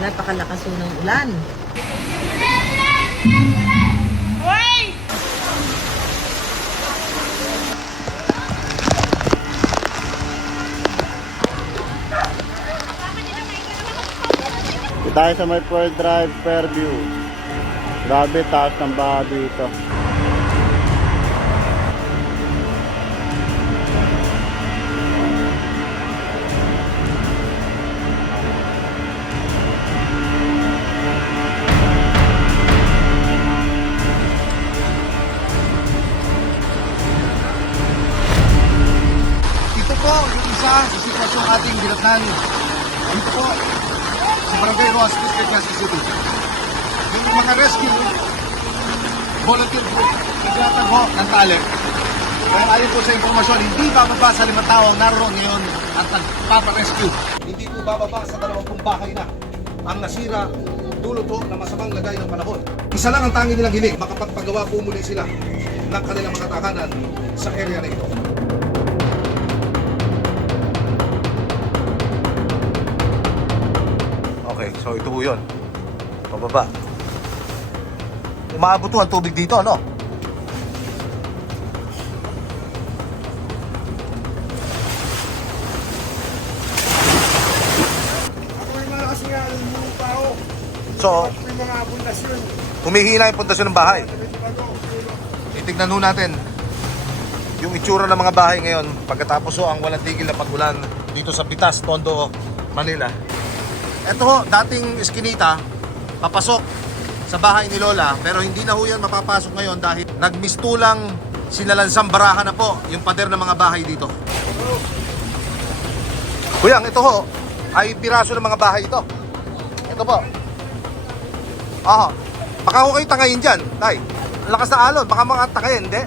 napakalakas ho ng ulan. Tayo sa may Pearl Drive, Fairview. Grabe, taas ng baha dito. Ito po yung isa sa sitwasyong ating dinatnan. Dito po sa Barangay Roas, Quezon City. Yung mga rescue volunteer group nagtatagho ng tali. Kaya ayon po sa impormasyon, hindi bababa sa 5 tao ang naroon ngayon at nagpaparescue. Hindi po bababa sa 20 bahay na ang nasira dulot po na masamang lagay ng panahon. Isa lang ang tangi nilang hiling, makapagpagawa po muli sila ng kanilang mga tahanan sa area na ito. Okay, so ito po yun. Pababa. Umaabot po ang tubig dito, ano? Ako yung mga kasingalan ng tao. So, At may mga pundasyon. humihina yung pundasyon ng bahay. Titignan ho natin yung itsura ng mga bahay ngayon pagkatapos ho ang walang tigil na pag-ulan dito sa Pitas, Tondo, Manila. Ito ho, dating eskinita, papasok sa bahay ni Lola, pero hindi na ho yan mapapasok ngayon dahil nagmistulang sinalansang baraha na po yung pader ng mga bahay dito. Kuyang, ito ho, ay piraso ng mga bahay ito. Ito po. Baka ho kayo tangayin dyan, tay. Ang lakas na alon, baka mga tangayin, hindi?